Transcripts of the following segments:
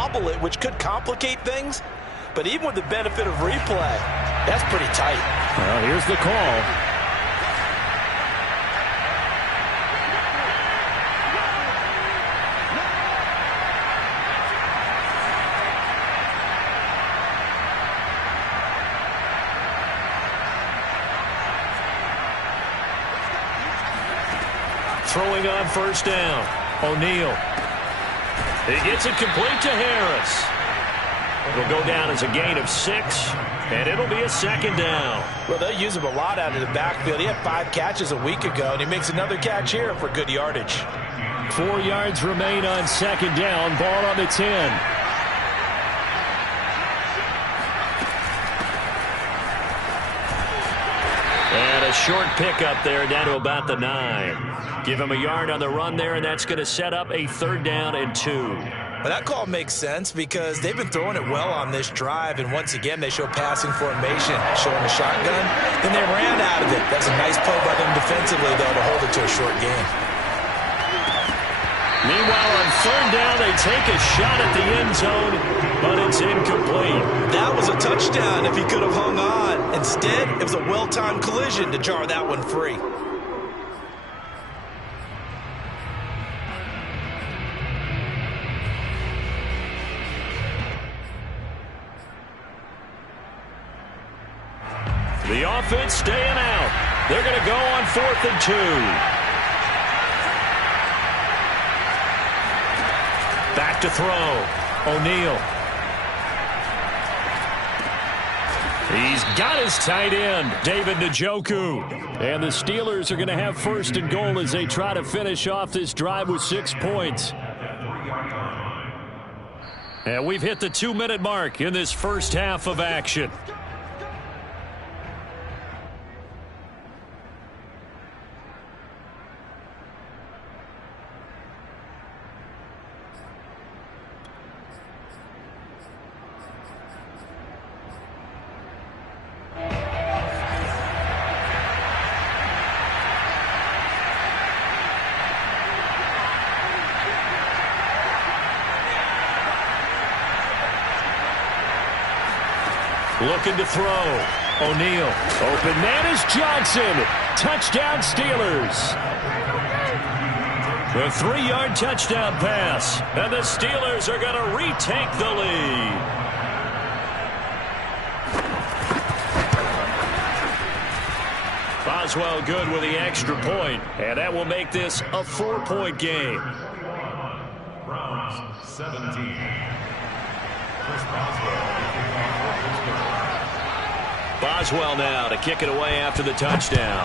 bobble it, which could complicate things. But even with the benefit of replay, that's pretty tight. Well, here's the call. Throwing on first down. O'Neal. He gets it complete to Harris. It'll go down as a gain of 6, and it'll be a second down. Well, they'll use him a lot out of the backfield. He had 5 catches a week ago, and he makes another catch here for good yardage. 4 yards remain on second down. Ball on the 10. And a short pickup there down to about the 9. Give him a yard on the run there, and that's going to set up a 3rd down and 2. Well, that call makes sense because they've been throwing it well on this drive, and once again they show passing formation, showing the shotgun. Then they ran out of it. That's a nice play by them defensively, though, to hold it to a short gain. Meanwhile, on 3rd down, they take a shot at the end zone, but it's incomplete. That was a touchdown if he could have hung on. Instead, it was a well-timed collision to jar that one free. The offense staying out. They're going to go on 4th and 2. Back to throw. O'Neal. He's got his tight end, David Njoku. And the Steelers are going to have 1st and goal as they try to finish off this drive with 6 points. And we've hit the 2-minute mark in this first half of action. Looking to throw. O'Neal. Open man is Johnson. Touchdown Steelers. The 3-yard touchdown pass. And the Steelers are going to retake the lead. Boswell good with the extra point. And that will make this a 4-point game. Browns 17. Chris Boswell. Boswell now to kick it away after the touchdown.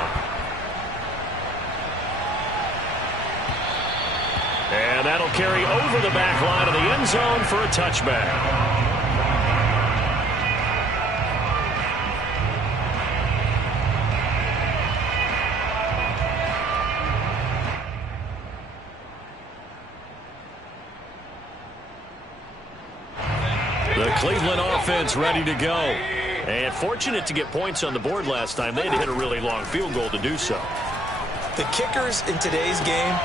And that'll carry over the back line of the end zone for a touchback. The Cleveland offense ready to go. And fortunate to get points on the board last time. They had to hit a really long field goal to do so. The kickers in today's game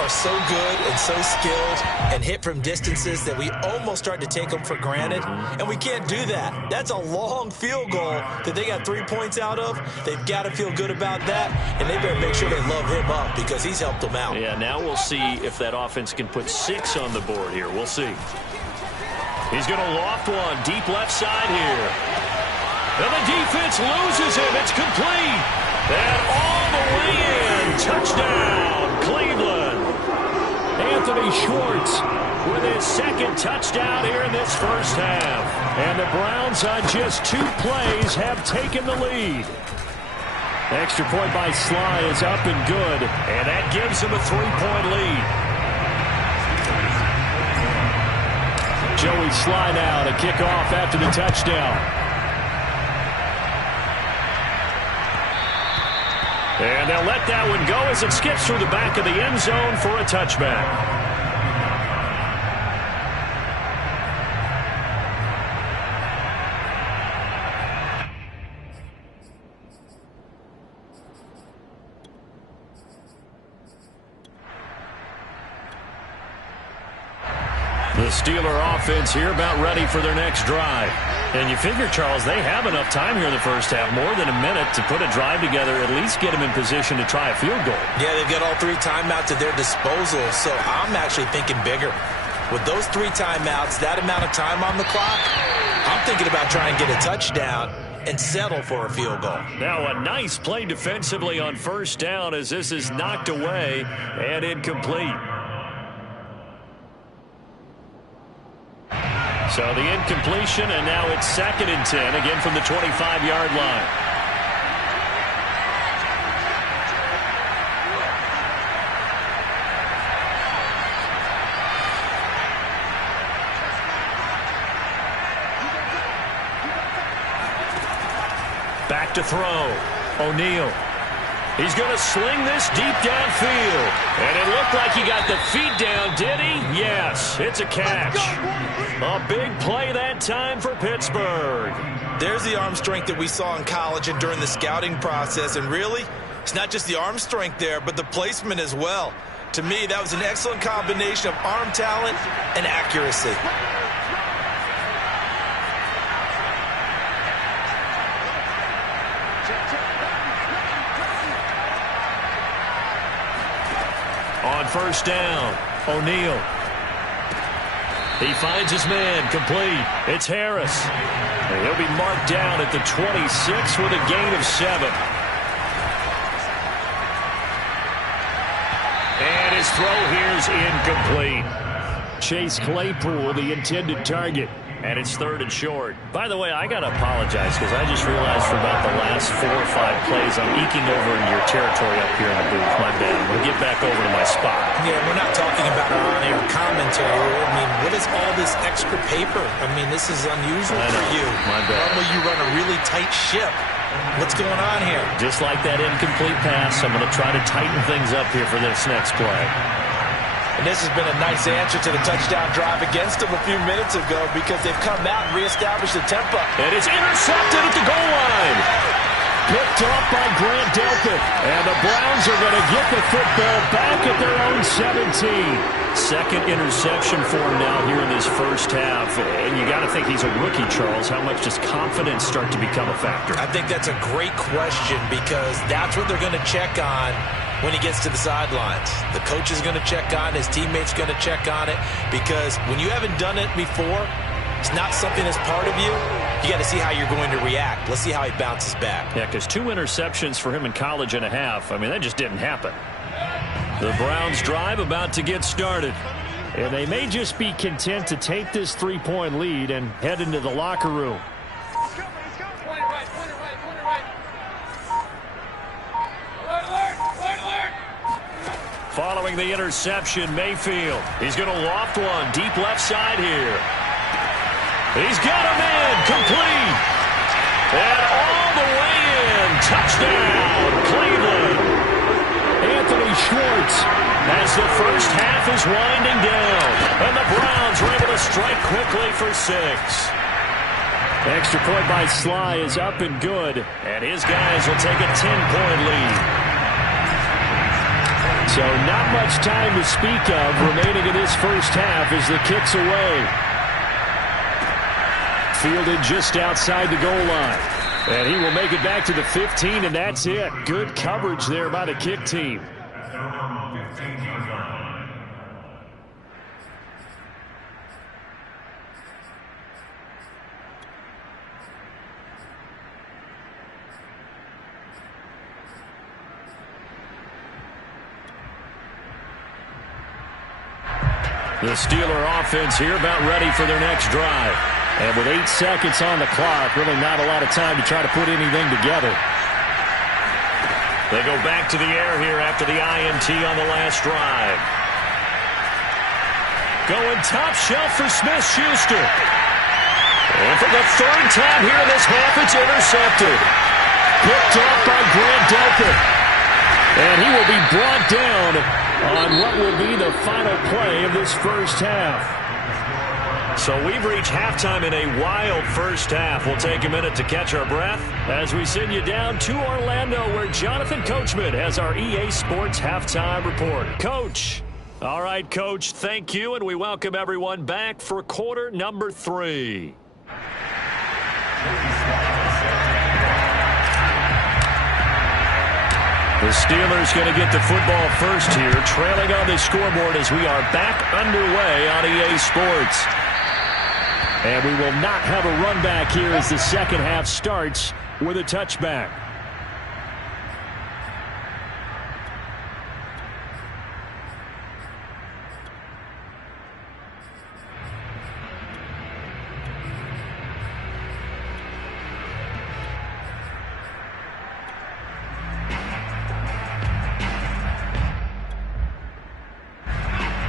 are so good and so skilled and hit from distances that we almost start to take them for granted. And we can't do that. That's a long field goal that they got 3 points out of. They've got to feel good about that. And they better make sure they love him up because he's helped them out. Yeah, now we'll see if that offense can put 6 on the board here. We'll see. He's going to loft one deep left side here. And the defense loses him. It's complete. And all the way in. Touchdown, Cleveland. Anthony Schwartz with his 2nd touchdown here in this first half. And the Browns on just 2 plays have taken the lead. Extra point by Sly is up and good. And that gives him a 3-point lead. Joey Sly now to kick off after the touchdown. And they'll let that one go as it skips through the back of the end zone for a touchback. The Steeler offense here about ready for their next drive. And you figure, Charles, they have enough time here in the first half, more than a minute, to put a drive together, at least get them in position to try a field goal. Yeah, they've got all 3 timeouts at their disposal, so I'm actually thinking bigger. With those 3 timeouts, that amount of time on the clock, I'm thinking about trying to get a touchdown and settle for a field goal. Now a nice play defensively on first down as this is knocked away and incomplete. So the incompletion, and now it's 2nd and 10, again from the 25-yard line. Back to throw. O'Neal. He's going to sling this deep downfield. And it looked like he got the feet down, did he? Yes, it's a catch. A big play that time for Pittsburgh. There's the arm strength that we saw in college and during the scouting process. And really, it's not just the arm strength there, but the placement as well. To me, that was an excellent combination of arm talent and accuracy. On first down, O'Neal. He finds his man, complete. It's Harris. And he'll be marked down at the 26 with a gain of 7. And his throw here's incomplete. Chase Claypool, the intended target. And it's 3rd and short. By the way, I got to apologize because I just realized for about the last 4 or 5 plays I'm eking over into your territory up here in the booth. My bad. I'm going to get back over to my spot. Yeah, we're not talking about our on-air commentary. I mean, what is all this extra paper? I mean, this is unusual for you. My bad. Normally you run a really tight ship. What's going on here? Just like that incomplete pass, I'm going to try to tighten things up here for this next play. And this has been a nice answer to the touchdown drive against them a few minutes ago because they've come out and reestablished the tempo. And it's intercepted at the goal line. Picked off by Grant Delpit. And the Browns are going to get the football back at their own 17. 2nd interception for him now here in this first half. And you got to think he's a rookie, Charles. How much does confidence start to become a factor? I think that's a great question because that's what they're going to check on when he gets to the sidelines. The coach is going to check on it. His teammates going to check on it because when you haven't done it before, it's not something that's part of you. You got to see how you're going to react. Let's see how he bounces back. Yeah, because 2 interceptions for him in college and a half. I mean, that just didn't happen. The Browns drive about to get started. And they may just be content to take this 3-point lead and head into the locker room. Following the interception, Mayfield. He's going to loft one deep left side here. He's got a man, complete. And all the way in. Touchdown, Cleveland. Anthony Schwartz as the first half is winding down. And the Browns are able to strike quickly for 6. Extra point by Sly is up and good. And his guys will take a 10-point lead. So not much time to speak of remaining in this first half as the kick's away. Fielded just outside the goal line. And he will make it back to the 15, and that's it. Good coverage there by the kick team. The Steeler offense here about ready for their next drive. And with 8 seconds on the clock, really not a lot of time to try to put anything together. They go back to the air here after the INT on the last drive. Going top shelf for Smith-Schuster. And for the 3rd time here in this half, it's intercepted. Picked off by Grant Delpit. And he will be brought down on what will be the final play of this first half. So we've reached halftime in a wild first half. We'll take a minute to catch our breath as we send you down to Orlando where Jonathan Coachman has our EA Sports halftime report. Coach, All right, Coach, thank you, and we welcome everyone back for quarter number 3. The Steelers going to get the football first here, trailing on the scoreboard as we are back underway on EA Sports. And we will not have a run back here as the second half starts with a touchback.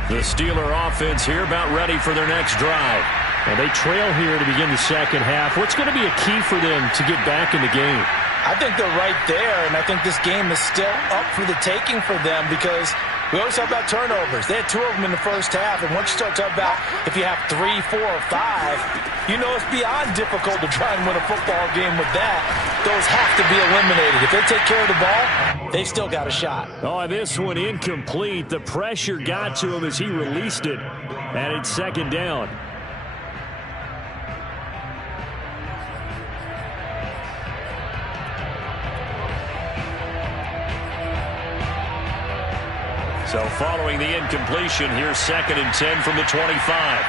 The Steeler offense here about ready for their next drive. And they trail here to begin the second half. What's going to be a key for them to get back in the game? I think they're right there, and I think this game is still up for the taking for them because we always talk about turnovers. They had 2 of them in the first half, and once you start talking about if you have 3, 4, or 5, you know it's beyond difficult to try and win a football game with that. Those have to be eliminated. If they take care of the ball, they've still got a shot. Oh, this one incomplete. The pressure got to him as he released it, and it's second down. So following the incompletion, here's 2nd and 10 from the 25.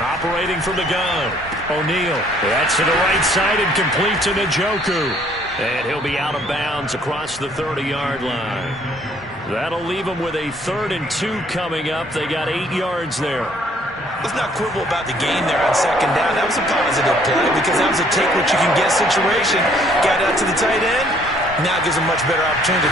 Operating from the gun, O'Neal. That's to the right side and complete to Njoku. And he'll be out of bounds across the 30-yard line. That'll leave them with a 3rd and 2 coming up. They got 8 yards there. Let's not quibble about the gain there on 2nd down. That was a positive play because that was a take-what-you-can-get situation. Got out to the tight end. Now gives them much better opportunity.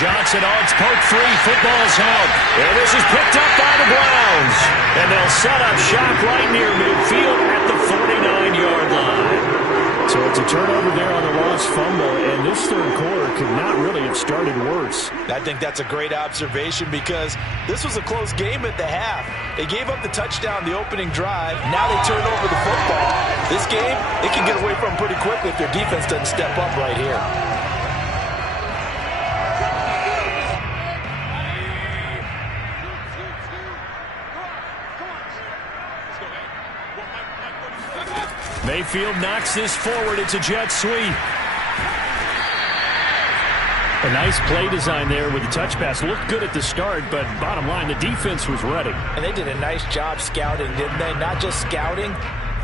Johnson on its poke free. Football's held. And this is picked up by the Browns. And they'll set up shop right near midfield at the 49-yard line. So it's a turnover there on the lost fumble, and this third quarter could not really have started worse. I think that's a great observation because this was a close game at the half. They gave up the touchdown the opening drive. Now they turn over the football. This game, they can get away from pretty quickly if their defense doesn't step up right here. Mayfield knocks this forward. It's a jet sweep. A nice play design there with the touch pass. Looked good at the start, but bottom line, the defense was ready. And they did a nice job scouting, didn't they? Not just scouting,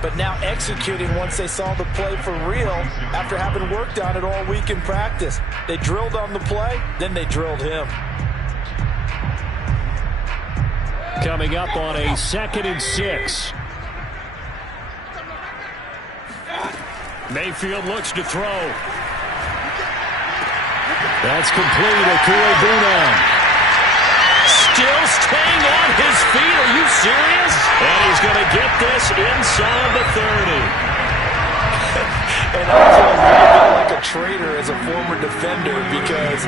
but now executing once they saw the play for real after having worked on it all week in practice. They drilled on the play, then they drilled him. Coming up on a 2nd and 6. Mayfield looks to throw. That's complete. Okuegbuna. Still staying on his feet. Are you serious? And he's going to get this inside the 30. And I feel a little bit like a traitor as a former defender because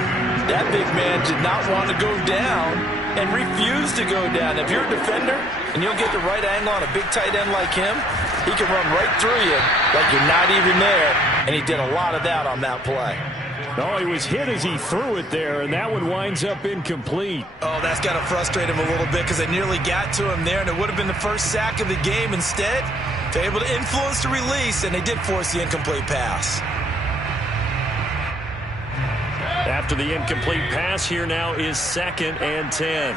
that big man did not want to go down and refused to go down. If you're a defender and you don't get the right angle on a big tight end like him, he can run right through you like you're not even there, and he did a lot of that on that play. Oh, he was hit as he threw it there, and that one winds up incomplete. Oh, that's got to frustrate him a little bit because they nearly got to him there, and it would have been the first sack of the game. Instead, they're able to influence the release, and they did force the incomplete pass. After the incomplete pass, here now is 2nd and 10.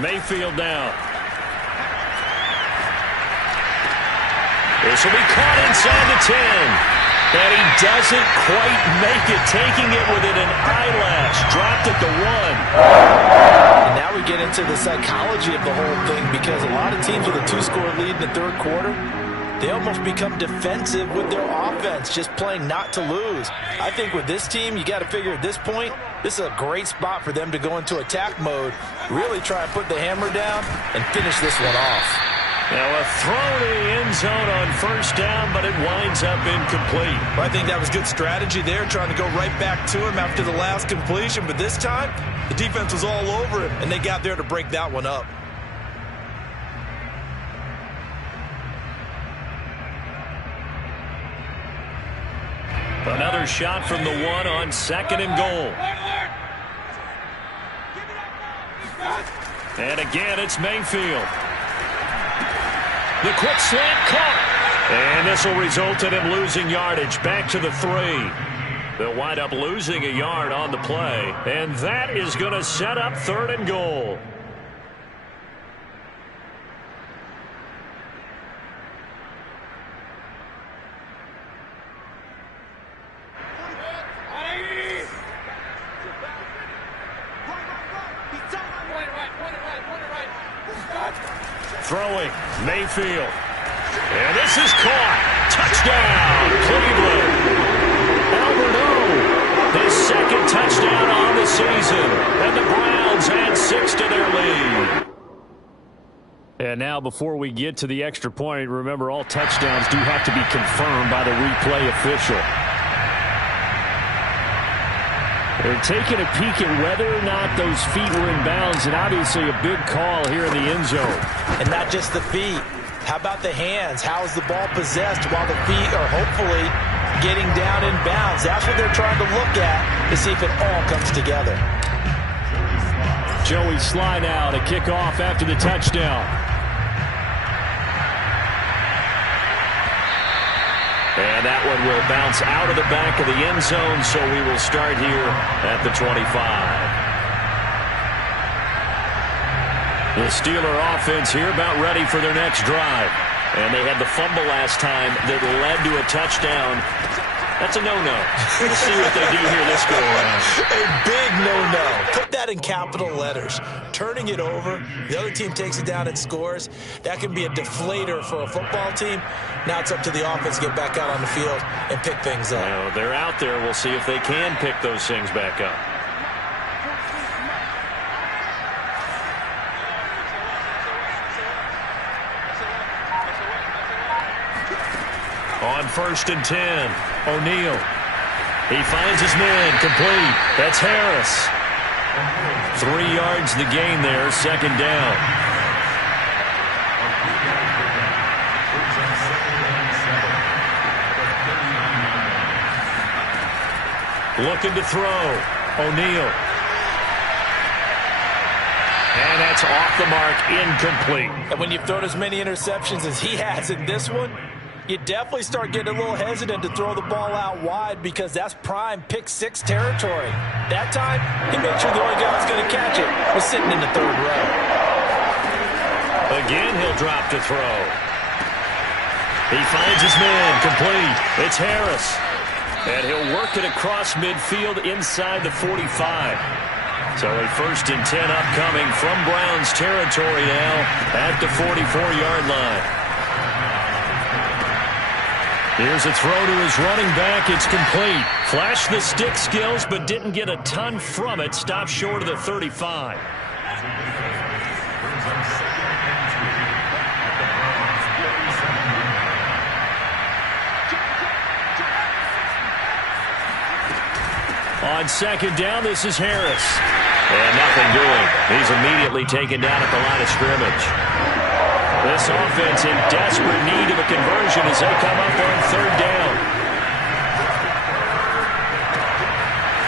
Mayfield now. This will be caught inside the 10. And he doesn't quite make it, taking it within an eyelash. Dropped at the 1. And now we get into the psychology of the whole thing because a lot of teams with a 2-score lead in the third quarter, they almost become defensive with their offense, just playing not to lose. I think with this team, you got to figure at this point, this is a great spot for them to go into attack mode, really try and put the hammer down and finish this one off. Now a throw to the end zone on first down, but it winds up incomplete. Well, I think that was good strategy there, trying to go right back to him after the last completion. But this time, the defense was all over him, and they got there to break that one up. Another shot from the one on 2nd and goal. And again, it's Mayfield. The quick slant caught. And this will result in him losing yardage back to the 3. They'll wind up losing a yard on the play. And that is going to set up 3rd and goal. Throwing, Mayfield. And this is caught. Touchdown, Cleveland. Albert O, his 2nd touchdown on the season. And the Browns add 6 to their lead. And now before we get to the extra point, remember all touchdowns do have to be confirmed by the replay official. They're taking a peek at whether or not those feet were in bounds, and obviously a big call here in the end zone. And not just the feet. How about the hands? How is the ball possessed while the feet are hopefully getting down in bounds? That's what they're trying to look at to see if it all comes together. Joey Sly now to kick off after the touchdown. And that one will bounce out of the back of the end zone, so we will start here at the 25. The Steeler offense here about ready for their next drive. And they had the fumble last time that led to a touchdown. That's a no-no. We'll see what they do here this go around. A big no-no. Put that in capital letters. Turning it over, the other team takes it down and scores. That can be a deflator for a football team. Now it's up to the offense to get back out on the field and pick things up. Well, they're out there. We'll see if they can pick those things back up. On 1st and 10, O'Neal. He finds his man, complete. That's Harris. 3 yards the gain there, 2nd down. Looking to throw, O'Neal. And that's off the mark, incomplete. And when you've thrown as many interceptions as he has in this one, you definitely start getting a little hesitant to throw the ball out wide because that's prime pick 6 territory. That time, he made sure the only guy who was going to catch it was sitting in the 3rd row. Again, he'll drop to throw. He finds his man, complete. It's Harris. And he'll work it across midfield inside the 45. So a 1st and 10 upcoming from Browns territory now at the 44-yard line. Here's a throw to his running back. It's complete. Flashed the stick skills, but didn't get a ton from it. Stopped short of the 35. On 2nd down, this is Harris. And nothing doing. He's immediately taken down at the line of scrimmage. This offense in desperate need of a conversion as they come up on 3rd down.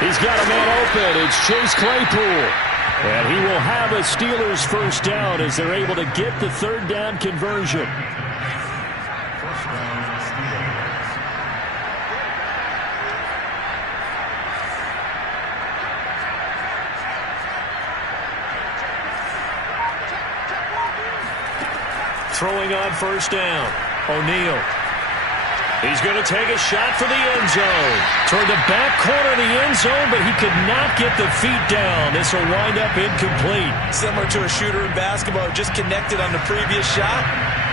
He's got a man open. It's Chase Claypool. And he will have a Steelers 1st down as they're able to get the 3rd down conversion. Throwing on 1st down, O'Neal. He's going to take a shot for the end zone. Toward the back corner of the end zone, but he could not get the feet down. This will wind up incomplete. Similar to a shooter in basketball, just connected on the previous shot.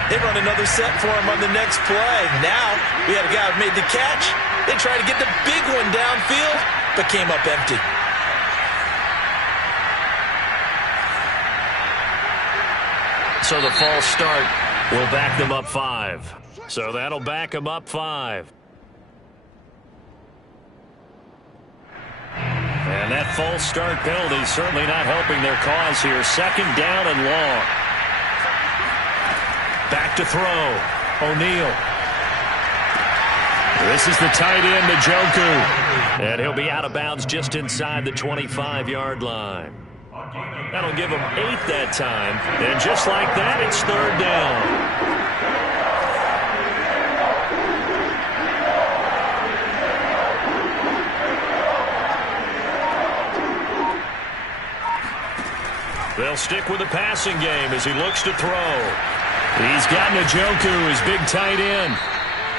They run another set for him on the next play. Now, we had a guy who made the catch. They tried to get the big one downfield, but came up empty. So the false start will back them up 5. So that'll back them up 5. And that false start penalty certainly not helping their cause here. 2nd down and long. Back to throw. O'Neal. This is the tight end, Njoku. And he'll be out of bounds just inside the 25-yard line. That'll give them 8 that time. And just like that, it's 3rd down. They'll stick with the passing game as he looks to throw. He's got Njoku, his big tight end.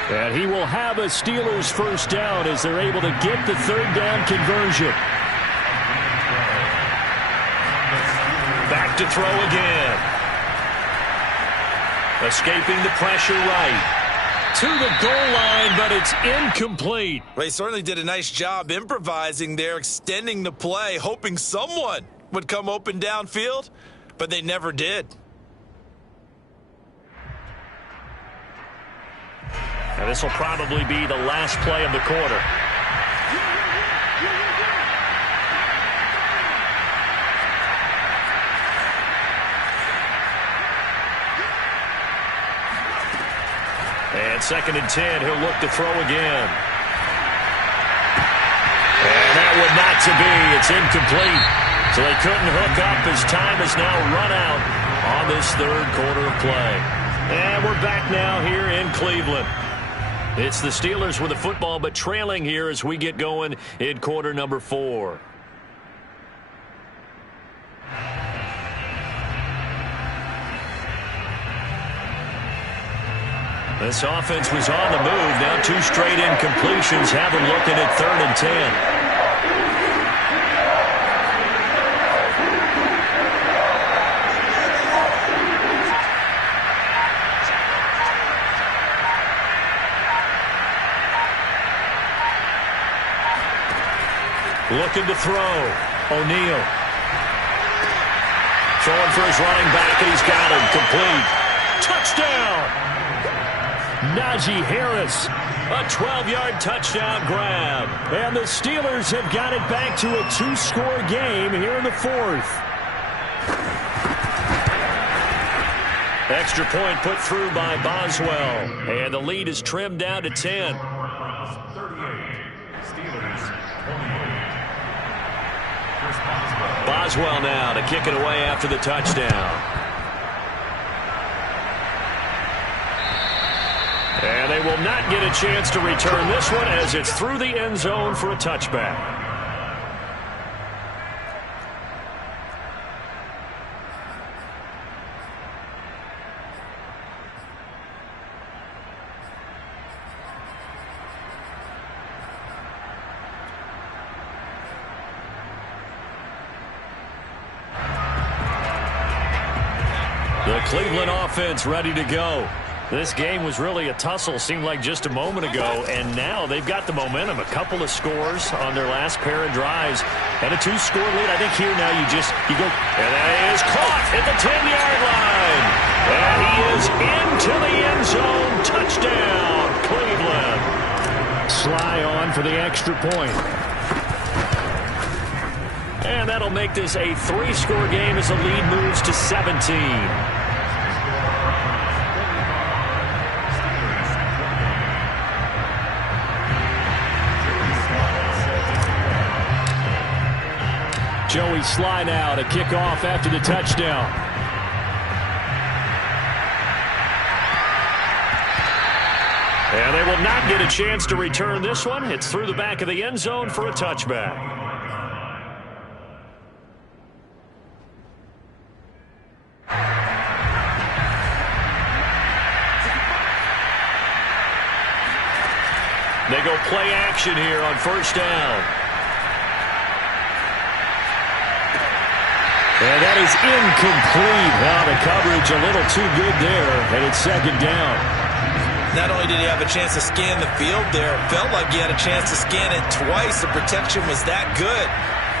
And he will have a Steelers 1st down as they're able to get the 3rd down conversion. Back to throw again. Escaping the pressure right. To the goal line, but it's incomplete. They certainly did a nice job improvising there, extending the play, hoping someone would come open downfield, but they never did. And this will probably be the last play of the quarter. And 2nd and 10, he'll look to throw again. And that would not to be. It's incomplete. So they couldn't hook up as time has now run out on this 3rd quarter of play. And we're back now here in Cleveland. It's the Steelers with the football, but trailing here as we get going in quarter number 4. This offense was on the move. Now 2 straight incompletions have them looking at 3rd and 10. Looking to throw. O'Neal. Throwing for his running back, and he's got him. Complete. Touchdown! Najee Harris. A 12-yard touchdown grab. And the Steelers have got it back to a 2-score game here in the 4th. Extra point put through by Boswell. And the lead is trimmed down to 10. Boswell now to kick it away after the touchdown. And they will not get a chance to return this one as it's through the end zone for a touchback. The Cleveland offense ready to go. This game was really a tussle, seemed like just a moment ago, and now they've got the momentum. A couple of scores on their last pair of drives, and a 2-score lead. I think here now you go, and that is caught at the 10-yard line. And he is into the end zone. Touchdown, Cleveland. Sly on for the extra point. And that'll make this a 3-score game as the lead moves to 17. Joey Sly now to kick off after the touchdown. And they will not get a chance to return this one. It's through the back of the end zone for a touchback. They go play action here on 1st down. And that is incomplete. Now the coverage a little too good there, and it's 2nd down. Not only did he have a chance to scan the field there, it felt like he had a chance to scan it twice. The protection was that good.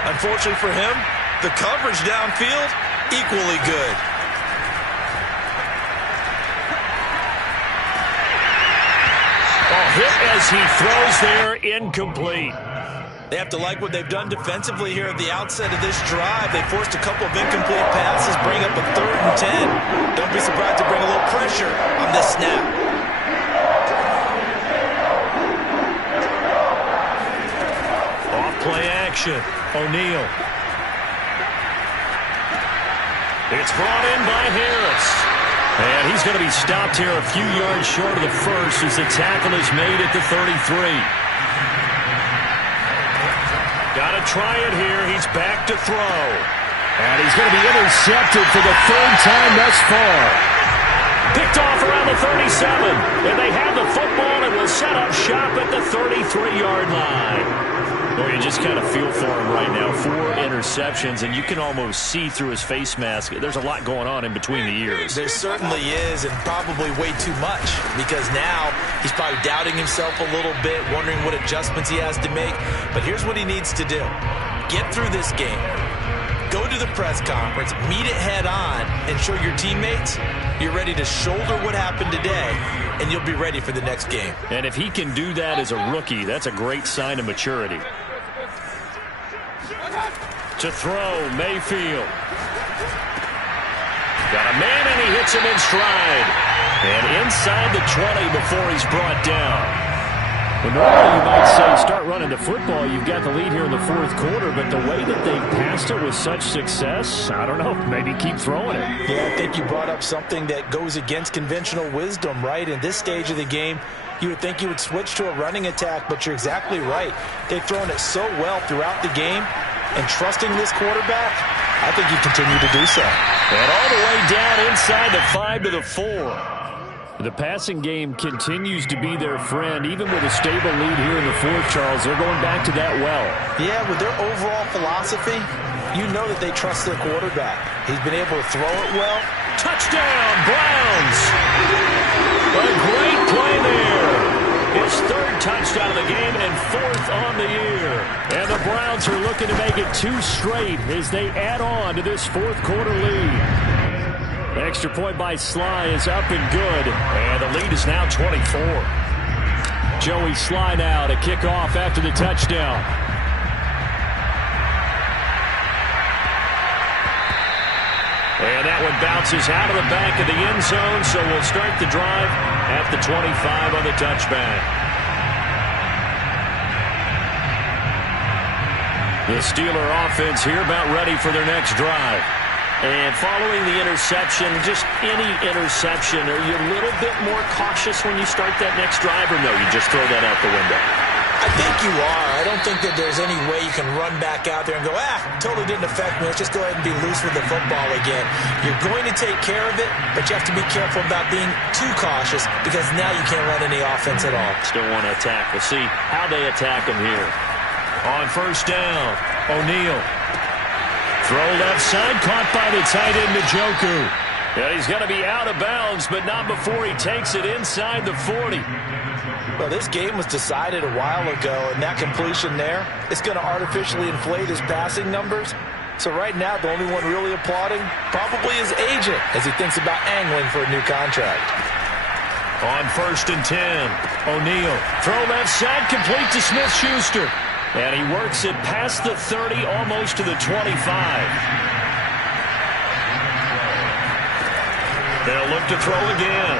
Unfortunately for him, the coverage downfield, equally good. Oh, hit as he throws there, incomplete. They have to like what they've done defensively here at the outset of this drive. They forced a couple of incomplete passes, bring up a 3rd and 10. Don't be surprised to bring a little pressure on this snap. Off-play action. O'Neal. It's brought in by Harris. And he's going to be stopped here a few yards short of the first as the tackle is made at the 33. Got to try it here. He's back to throw. And he's going to be intercepted for the 3rd time thus far. Picked off around the 37. And they have the football and will set up shop at the 33-yard line. Well, you just kind of feel for him right now. 4 interceptions, and you can almost see through his face mask. There's a lot going on in between the ears. There certainly is, and probably way too much, because now he's probably doubting himself a little bit, wondering what adjustments he has to make. But here's what he needs to do. Get through this game. Go to the press conference, meet it head on, and show your teammates you're ready to shoulder what happened today, and you'll be ready for the next game. And if he can do that as a rookie, that's a great sign of maturity. To throw, Mayfield. Got a man, and he hits him in stride. And inside the 20 before he's brought down. Well, normally you might say start running the football. You've got the lead here in the 4th quarter, but the way that they passed it with such success, I don't know, maybe keep throwing it. Yeah, I think you brought up something that goes against conventional wisdom, right? In this stage of the game, you would think you would switch to a running attack, but you're exactly right. They've thrown it so well throughout the game, and trusting this quarterback, I think you continue to do so. And all the way down inside the 5 to the 4. The passing game continues to be their friend, even with a stable lead here in the 4th, Charles. They're going back to that well. Yeah, with their overall philosophy, you know that they trust their quarterback. He's been able to throw it well. Touchdown, Browns! A great play there. His 3rd touchdown of the game and 4th on the year. And the Browns are looking to make it 2 straight as they add on to this 4th quarter lead. Extra point by Sly is up and good. And the lead is now 24. Joey Sly now to kick off after the touchdown. And that one bounces out of the back of the end zone, so we'll start the drive at the 25 on the touchback. The Steeler offense here about ready for their next drive. And following the interception, just any interception, are you a little bit more cautious when you start that next drive, or no, you just throw that out the window? I think you are. I don't think that there's any way you can run back out there and go, totally didn't affect me. Let's just go ahead and be loose with the football again. You're going to take care of it, but you have to be careful about being too cautious because now you can't run any offense at all. Still want to attack. We'll see how they attack them here. On 1st down, O'Neal. Throw left side, caught by the tight end, Njoku. Yeah, he's going to be out of bounds, but not before he takes it inside the 40. Well, this game was decided a while ago, and that completion there, it's going to artificially inflate his passing numbers. So right now, the only one really applauding probably his agent as he thinks about angling for a new contract. On 1st and 10, O'Neal. Throw left side, complete to Smith-Schuster. And he works it past the 30, almost to the 25. They'll look to throw again.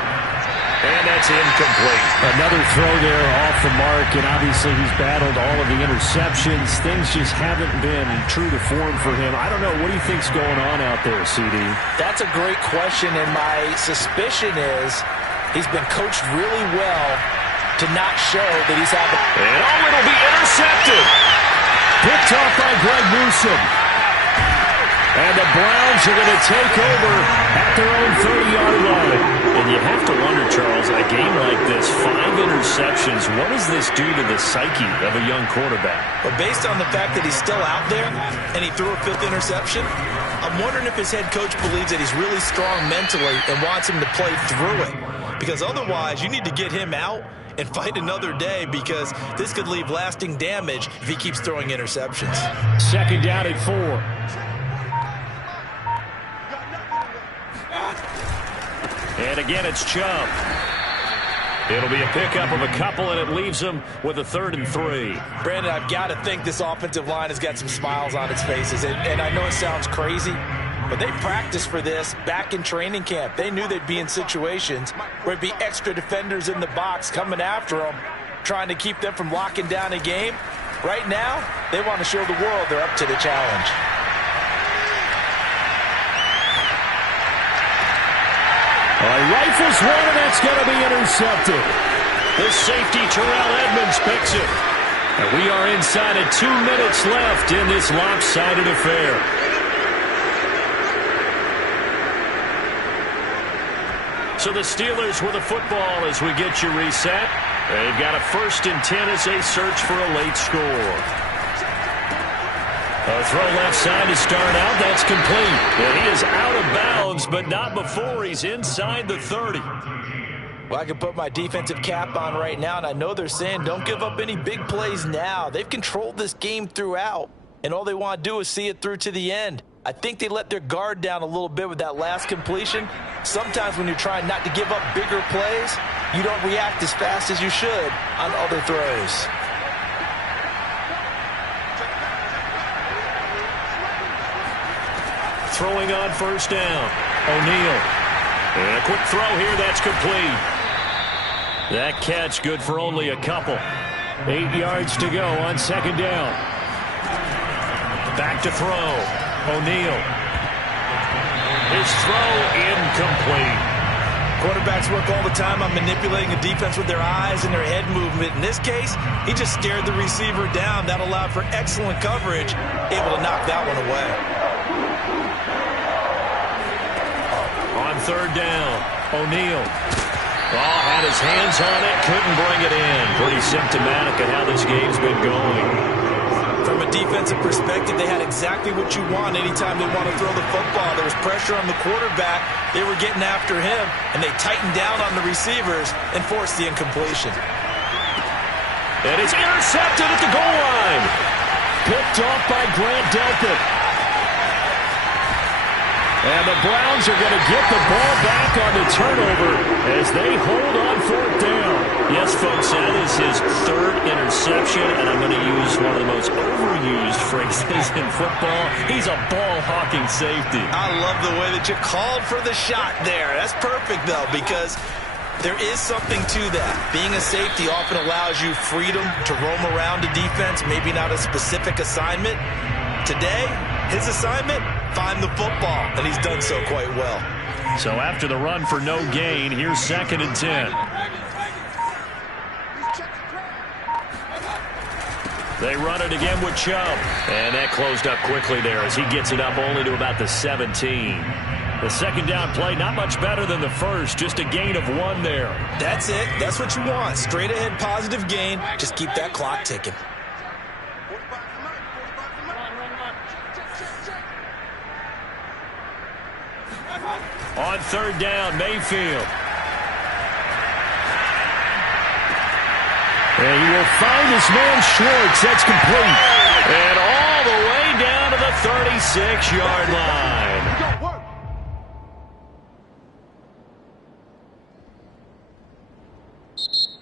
And that's incomplete. Another throw there off the mark, and obviously he's battled all of the interceptions. Things just haven't been true to form for him. I don't know. What do you think's going on out there, CD? That's a great question, and my suspicion is he's been coached really well to not show that he's having. And it'll be intercepted. Picked off by Greg Newsome. And the Browns are going to take over at their own 30-yard line. And you have to wonder, Charles, a game like this, 5 interceptions, what does this do to the psyche of a young quarterback? But based on the fact that he's still out there and he threw a 5th interception, I'm wondering if his head coach believes that he's really strong mentally and wants him to play through it. Because otherwise, you need to get him out and fight another day, because this could leave lasting damage if he keeps throwing interceptions. 2nd down at 4. And again, it's Chubb. It'll be a pickup of a couple, and it leaves them with a 3rd and 3. Brandon, I've got to think this offensive line has got some smiles on its faces. And I know it sounds crazy, but they practiced for this back in training camp. They knew they'd be in situations where it'd be extra defenders in the box coming after them, trying to keep them from locking down a game. Right now, they want to show the world they're up to the challenge. Rifles one, and that's going to be intercepted. The safety, Terrell Edmonds, picks it. And we are inside of 2 minutes left in this lopsided affair. So the Steelers with the football as we get you reset. They've got a 1st and 10 as they search for a late score. A throw left side to start out. That's complete. And he is out of bounds, but not before he's inside the 30. Well, I can put my defensive cap on right now, and I know they're saying don't give up any big plays now. They've controlled this game throughout, and all they want to do is see it through to the end. I think they let their guard down a little bit with that last completion. Sometimes when you're trying not to give up bigger plays, you don't react as fast as you should on other throws. Throwing on 1st down. O'Neal. And a quick throw here. That's complete. That catch good for only a couple. 8 yards to go on 2nd down. Back to throw. O'Neal. His throw incomplete. Quarterbacks work all the time on manipulating a defense with their eyes and their head movement. In this case, he just stared the receiver down. That allowed for excellent coverage, able to knock that one away. On 3rd down, O'Neal. Oh, had his hands on it, couldn't bring it in. Pretty symptomatic of how this game's been going. From a defensive perspective, they had exactly what you want anytime they want to throw the football. There was pressure on the quarterback. They were getting after him, and they tightened down on the receivers and forced the incompletion. And it's intercepted at the goal line. Picked off by Grant Delpit. And the Browns are going to get the ball back on the turnover as they hold on 4th down. Yes, folks, that is his 3rd interception, and I'm going to use one of the most overused phrases in football. He's a ball-hawking safety. I love the way that you called for the shot there. That's perfect, though, because there is something to that. Being a safety often allows you freedom to roam around a defense, maybe not a specific assignment. Today, his assignment, find the football, and he's done so quite well. So after the run for no gain, here's 2nd and 10. They run it again with Chubb. And that closed up quickly there as he gets it up only to about the 17. The 2nd down play, not much better than the first, just a gain of 1 there. That's it. That's what you want. Straight ahead positive gain. Just keep that clock ticking. On 3rd down, Mayfield. And he will find his man Schwartz. That's complete. And all the way down to the 36-yard line.